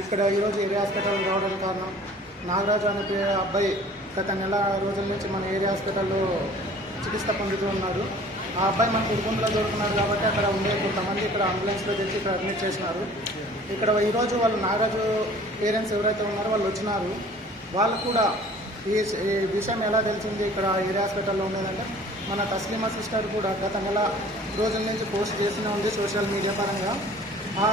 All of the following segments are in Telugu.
ఇక్కడ ఈరోజు ఏరియా హాస్పిటల్ రావడానికి కారణం? నాగరాజు అనే అబ్బాయి గత నెల రోజుల నుంచి మన ఏరియా హాస్పిటల్లో చికిత్స పొందుతూ ఉన్నాడు. ఆ అబ్బాయి మన కుటుంబంలో దొరుకున్నారు కాబట్టి అక్కడ ఉండే కొంతమంది ఇక్కడ అంబులెన్స్లో తెచ్చి ఇక్కడ అడ్మిట్ చేసినారు. ఇక్కడ ఈరోజు వాళ్ళు నాగరాజు పేరెంట్స్ ఎవరైతే ఉన్నారో వాళ్ళు వచ్చినారు. వాళ్ళు కూడా ఈ ఈ విషయం ఎలా తెలిసింది ఇక్కడ ఏరియా హాస్పిటల్లో ఉండేదంటే మన తస్లిమా సిస్టర్ కూడా గత నెల రోజుల నుంచి పోస్ట్ చేస్తూనే ఉంది సోషల్ మీడియా పరంగా. ఆ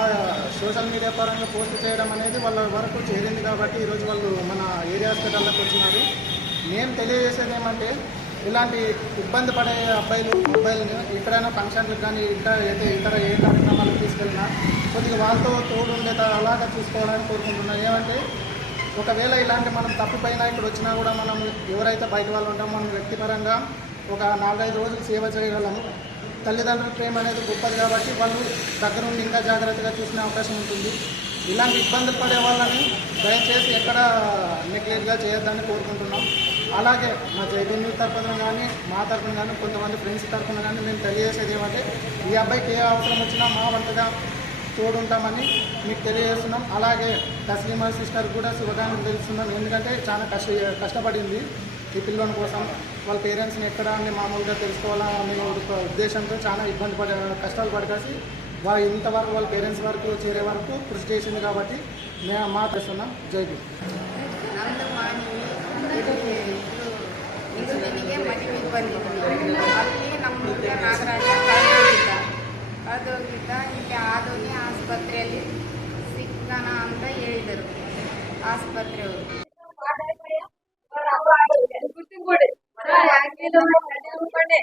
సోషల్ మీడియా పరంగా పోస్ట్ చేయడం అనేది వాళ్ళ వరకు చేరింది కాబట్టి ఈరోజు వాళ్ళు మన ఏరియా హాస్పిటల్లోకి వచ్చినారు. నేను తెలియజేసేది ఏమంటే ఇలాంటి ఇబ్బంది పడే అబ్బాయిలు అబ్బాయిలను ఎక్కడైనా ఫంక్షన్లకు కానీ ఇంకా అయితే ఇతర ఏ కార్యక్రమాలకు తీసుకెళ్ళినా కొద్దిగా వాళ్ళతో తోడు ఉండేట అలాగా చూసుకోవాలని కోరుకుంటున్నాను ఏమంటే ఒకవేళ ఇలాంటి మనం తప్పిపోయినా ఇక్కడ వచ్చినా కూడా మనం ఎవరైతే బయట వాళ్ళు ఉంటామో మనం వ్యక్తిపరంగా ఒక నాలుగైదు రోజులు సేవ చేయగలము. తల్లిదండ్రుల ప్రేమ అనేది గొప్పది కాబట్టి వాళ్ళు దగ్గరుండి ఇంకా జాగ్రత్తగా చూసుకునే అవకాశం ఉంటుంది. ఇలాంటి ఇబ్బందులు పడే వాళ్ళని దయచేసి ఎక్కడ నెగ్లెక్ట్గా చేయొద్దని కోరుకుంటున్నాం. అలాగే మా జైబీని తరఫున కానీ మా తరఫున కానీ కొంతమంది ఫ్రెండ్స్ తరఫున కానీ మేము తెలియజేసేది ఏమంటే ఈ అబ్బాయికి ఏ అవసరం వచ్చినా మా వంటగా తోడుంటామని మీకు తెలియజేస్తున్నాం. అలాగే తస్లీమా సిస్టర్ కూడా శుభకాంక్షలు తెలుస్తున్నాం ఎందుకంటే చాలా కష్ట కష్టపడింది ఈ పిల్లోని కోసం. వాళ్ళ పేరెంట్స్ని ఎక్కడ అని మామూలుగా తెలుసుకోవాలనే ఒక ఉద్దేశంతో చాలా ఇబ్బంది పడే కష్టాలు పడకాసి వాళ్ళు ఇంతవరకు వాళ్ళ పేరెంట్స్ వరకు చేరే వరకు కృషి చేసింది కాబట్టి మేము మా చేస్తున్నాం జై గురు నందమాని ಇದು ನಿಮಗೆ ಮದುವೆಗೆ ಬಂದಿದ್ದು ಅಲ್ಲಿ ನಮ್ಮ ಹುಡುಗ ನಾಗರಾಜ ಕಳೆದೋಗಿದ್ದ ಕಳೆದೋಗಿದ್ದ ಇಲ್ಲಿ ಆದೋನಿ ಆಸ್ಪತ್ರೆಯಲ್ಲಿ ಸಿಕ್ಕಣ ಅಂತ ಹೇಳಿದರು ಆಸ್ಪತ್ರೆಯವರು તમને મેળવવું પડે